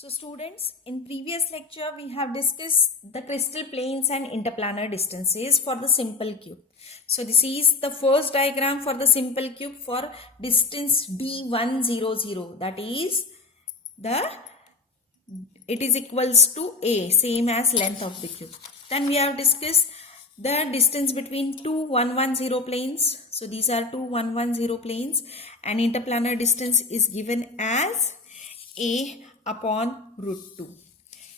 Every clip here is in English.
So students, in previous lecture we have discussed the crystal planes and interplanar distances for the simple cube. So this is the first diagram for the simple cube for distance D100, that is it is equals to A, same as length of the cube. Then we have discussed the distance between two 110 planes. So these are two 110 planes and interplanar distance is given as A upon root 2.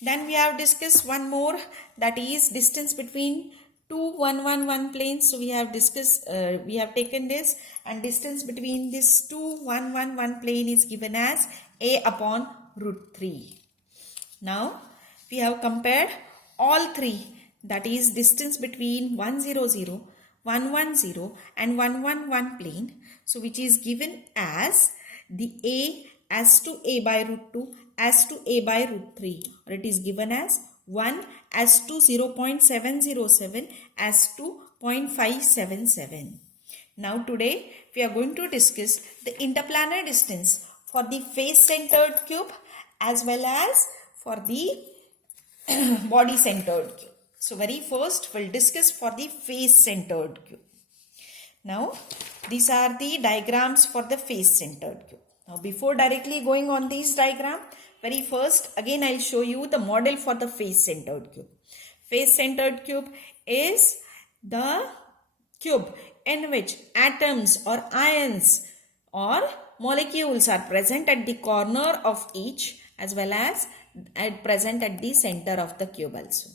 Then we have discussed one more, that is distance between two 111 planes. So we have discussed, we have taken this, and distance between these two 111 plane is given as A upon root 3. Now we have compared all three, that is distance between 100, 110 and 111 plane. So which is given as the A as to A by root 2 as to A by root 3, or it is given as 1 as to 0.707 as to 0.577. Now today we are going to discuss the interplanar distance for the face-centered cube as well as for the body-centered cube. So very first we'll discuss for the face-centered cube. Now these are the diagrams for the face-centered cube. Now before directly going on this diagram, very first again I'll show you the model for the face-centered cube. Face-centered cube is the cube in which atoms or ions or molecules are present at the corner of each as well as present at the center of the cube also.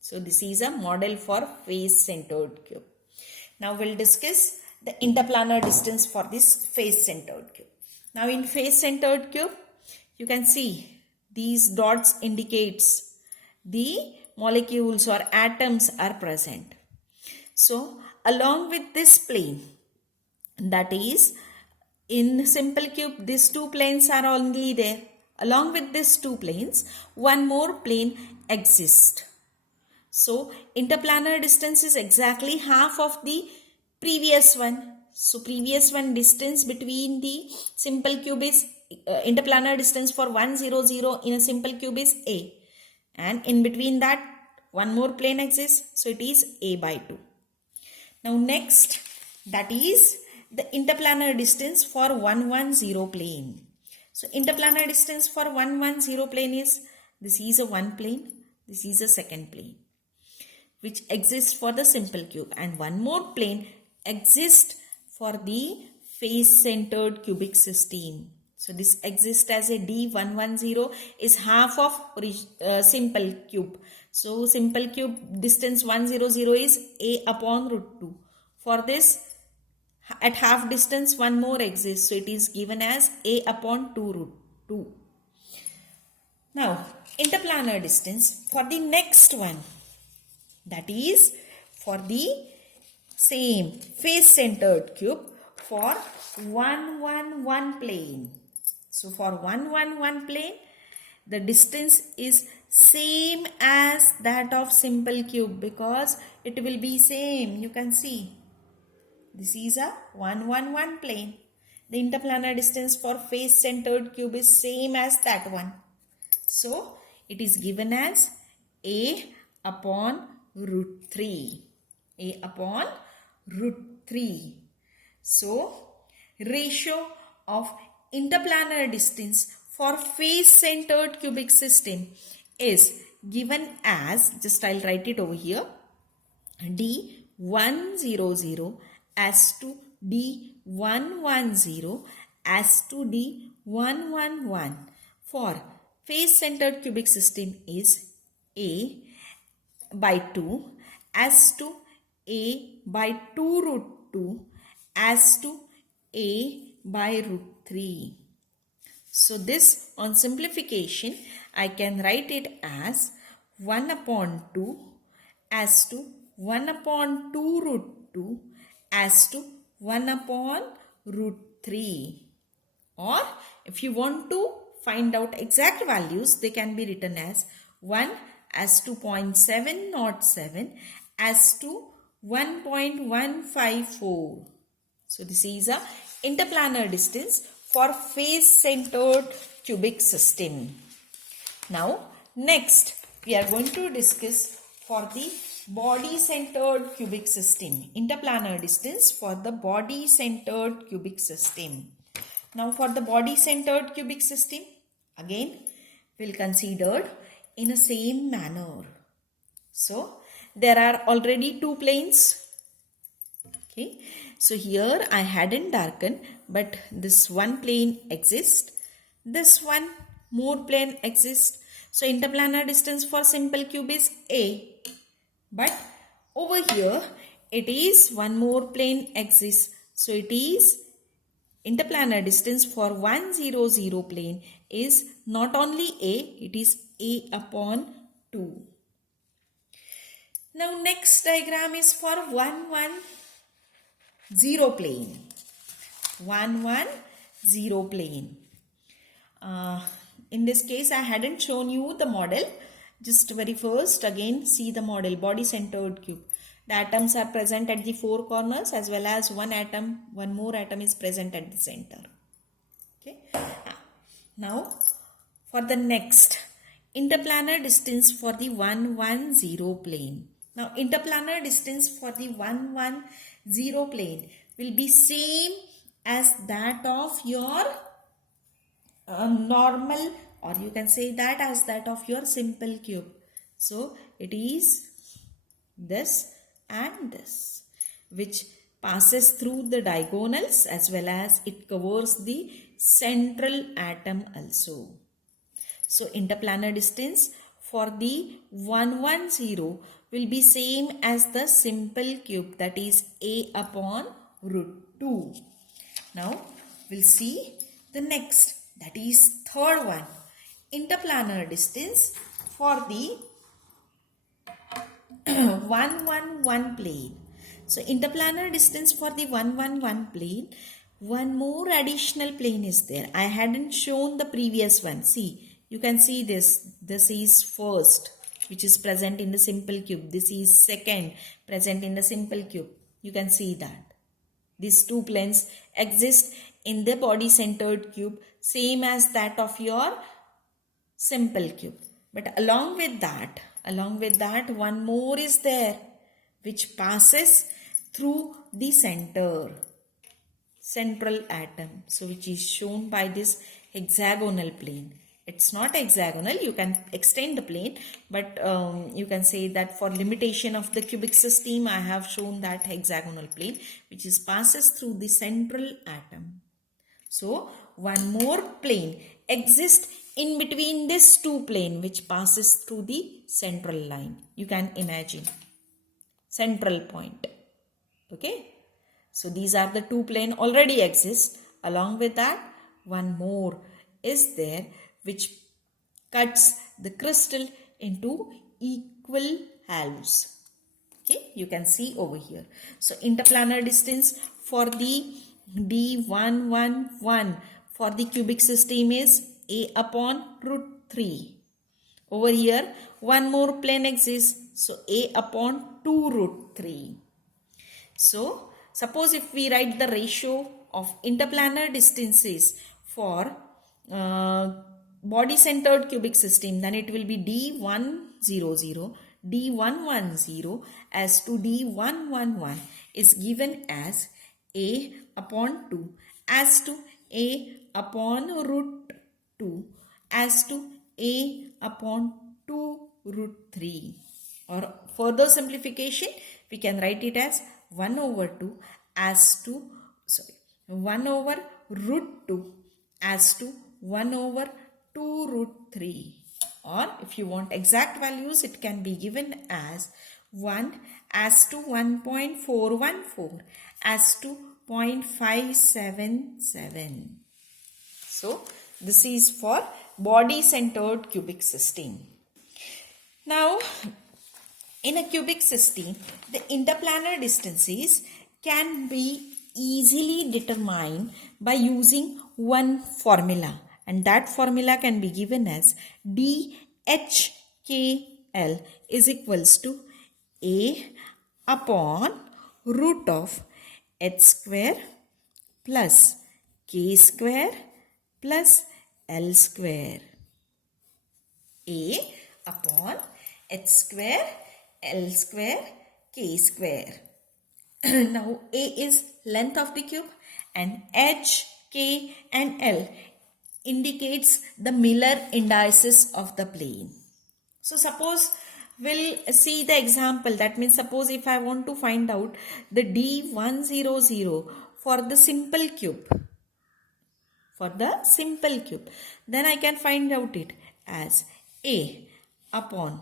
So this is a model for face-centered cube. Now we'll discuss the interplanar distance for this face-centered cube. Now in face-centered cube, you can see these dots indicates the molecules or atoms are present. So along with this plane, that is in simple cube these two planes are only there. Along with these two planes, one more plane exists. So interplanar distance is exactly half of the previous one. So previous one distance between the simple cube is interplanar distance for 100 in a simple cube is A, and in between that one more plane exists, so it is A by 2. Now next, that is the interplanar distance for 110 plane. So interplanar distance for 110 plane is, this is a one plane, this is a second plane which exists for the simple cube, and one more plane exists for the face-centered cubic system. So this exists as a D110 is half of simple cube. So simple cube distance 100 is A upon root 2. For this at half distance one more exists. So it is given as A upon 2 root 2. Now interplanar distance for the next one, that is for the same face-centered cube for 111 plane. So for 111 plane, the distance is same as that of simple cube because it will be same. You can see this is a 111 plane. The interplanar distance for face-centered cube is same as that one. So it is given as A upon root 3. A upon root 3. So ratio of interplanar distance for face-centered cubic system is given as, just I'll write it over here, D100 as to D110 as to D111 for face-centered cubic system is A by 2 as to A by 2 root 2 as to A by root 3. So this on simplification I can write it as 1 upon 2 as to 1 upon 2 root 2 as to 1 upon root 3. Or if you want to find out exact values, they can be written as 1 as to 0.707 as to 1.154. So this is a interplanar distance for face-centered cubic system. Now, next we are going to discuss for the body-centered cubic system. Interplanar distance for the body-centered cubic system. Now, for the body-centered cubic system, again, we'll consider in a same manner. So, there are already two planes. Okay. So, here I hadn't darkened, but this one plane exists. This one more plane exists. So, interplanar distance for simple cube is A. But over here, it is one more plane exists. So, it is interplanar distance for 1, 0, 0 plane is not only A, it is A upon 2. Now, next diagram is for 1, 1, 0 plane. 1, 1, 0 plane. In this case, I hadn't shown you the model. Just very first, again, see the model, body-centered cube. The atoms are present at the four corners as well as one more atom is present at the center. Okay. Now, for the next, interplanar distance for the 1, 1, 0 plane. Now, interplanar distance for the 1, 1, 0 plane will be same as that of your normal, or you can say that as that of your simple cube. So, it is this and this, which passes through the diagonals as well as it covers the central atom also. So, interplanar distance for the 1, 1, 0 will be same as the simple cube, that is A upon root 2. Now, we'll see the next, that is third one, interplanar distance for the 1, 1, 1 plane. So, interplanar distance for the 1, 1, 1 plane, one more additional plane is there. I hadn't shown the previous one. See, you can see this. This is first, which is present in the simple cube. This is second, present in the simple cube. You can see that. These two planes exist in the body-centered cube, same as that of your simple cube. But along with that, one more is there, which passes through the central atom. So, which is shown by this hexagonal plane. It's not hexagonal, you can extend the plane, but you can say that for limitation of the cubic system, I have shown that hexagonal plane, which is passes through the central atom. So, one more plane exists in between this two plane, which passes through the central line. You can imagine central point. Okay. So, these are the two plane already exist. Along with that, one more is there, which cuts the crystal into equal halves. Okay, you can see over here. So, interplanar distance for the D111 for the cubic system is A upon root 3. Over here, one more plane exists. So, A upon 2 root 3. So, suppose if we write the ratio of interplanar distances for body-centered cubic system, then it will be D100, D110 as to D111 is given as A upon 2 as to A upon root 2 as to A upon 2 root 3. Or further simplification, we can write it as 1 over 2 as to, 1 over root 2 as to 1 over 2 root 3, or if you want exact values, it can be given as 1 as to 1.414 as to 0.577. So, this is for body-centered cubic system. Now, in a cubic system, the interplanar distances can be easily determined by using one formula. And that formula can be given as DHKL is equals to A upon root of H square plus K square plus L square. A upon h square L square K square. Now A is length of the cube and H, K and L indicates the Miller indices of the plane. So suppose we'll see the example. That means suppose if I want to find out the D100 for the simple cube. Then I can find out it as A upon,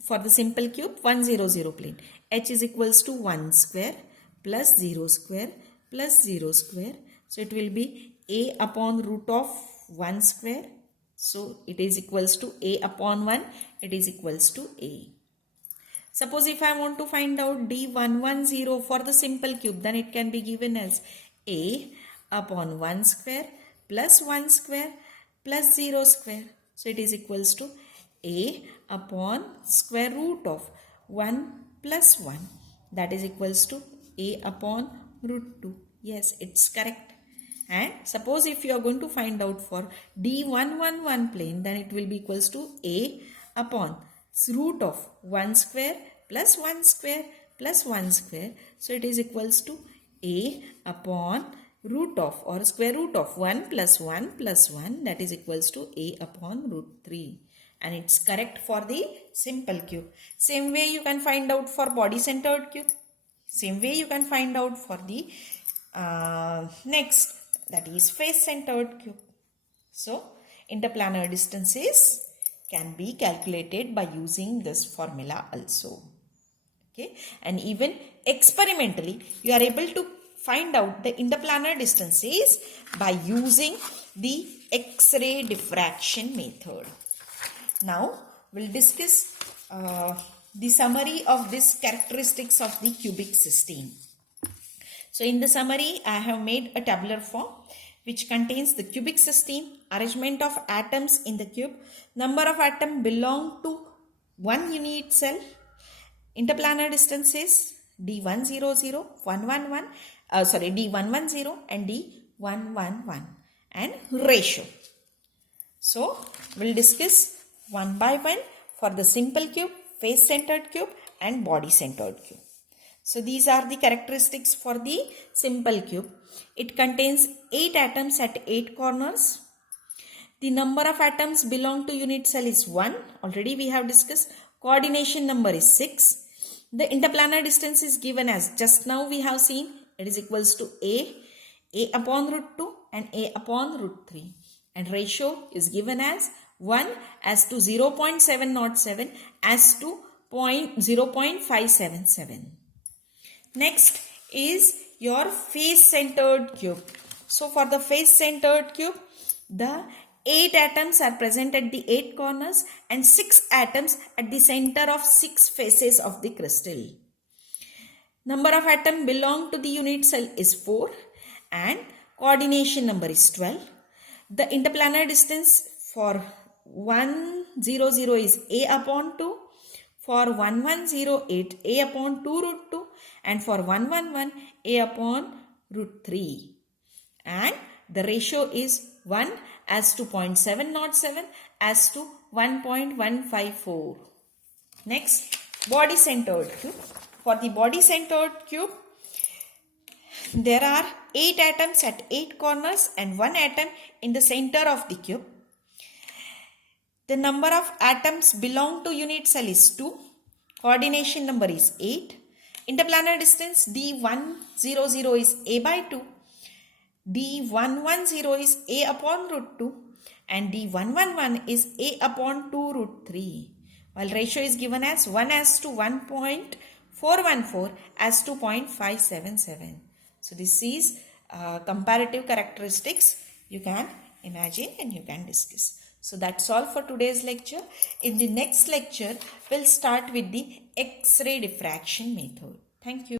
for the simple cube 100 plane, H is equals to 1 square plus 0 square plus 0 square. So it will be A upon root of 1 square. So it is equals to A upon 1. It is equals to A. Suppose if I want to find out D110 for the simple cube, then it can be given as A upon 1 square plus 1 square plus 0 square. So it is equals to A upon square root of 1 plus 1. That is equals to A upon root 2. Yes, it's correct. And suppose if you are going to find out for D111 plane, then it will be equals to A upon root of 1 square plus 1 square plus 1 square. So it is equals to A upon root of or square root of 1 plus 1 plus 1, that is equals to A upon root 3. And it's correct for the simple cube. Same way you can find out for body centered cube. Same way you can find out for the next, that is face centered cube. So interplanar distances can be calculated by using this formula also. Okay, and even experimentally you are able to find out the interplanar distances by using the X-ray diffraction method. Now we'll discuss the summary of these characteristics of the cubic system. So in the summary, I have made a tabular form which contains the cubic system, arrangement of atoms in the cube, number of atoms belong to one unit cell, interplanar distances D100, D110 and D111, and ratio. So we'll discuss one by one for the simple cube, face centered cube and body centered cube. So these are the characteristics for the simple cube. It contains 8 atoms at 8 corners. The number of atoms belong to unit cell is 1. Already we have discussed. Coordination number is 6. The interplanar distance is given as just now we have seen. It is equals to A upon root 2 and A upon root 3. And ratio is given as 1 as to 0.707 as to 0.577. Next is your face centered cube. So for the face centered cube, the 8 atoms are present at the 8 corners and 6 atoms at the center of 6 faces of the crystal. Number of atoms belong to the unit cell is 4 and coordination number is 12. The interplanar distance for 100 is A upon 2. For 1108, A upon 2 root 2. And for 111, A upon root 3. And the ratio is 1 as to 0.707 as to 1.154. Next, body centered cube. For the body centered cube, there are 8 atoms at 8 corners and 1 atom in the center of the cube. The number of atoms belong to unit cell is 2. Coordination number is 8. Interplanar distance D100 is A by 2. D110 is A upon root 2. And D111 is A upon 2 root 3. While ratio is given as 1 as to 1.414 as to 0.577. So this is comparative characteristics you can imagine and you can discuss. So that's all for today's lecture. In the next lecture, we'll start with the X-ray diffraction method. Thank you.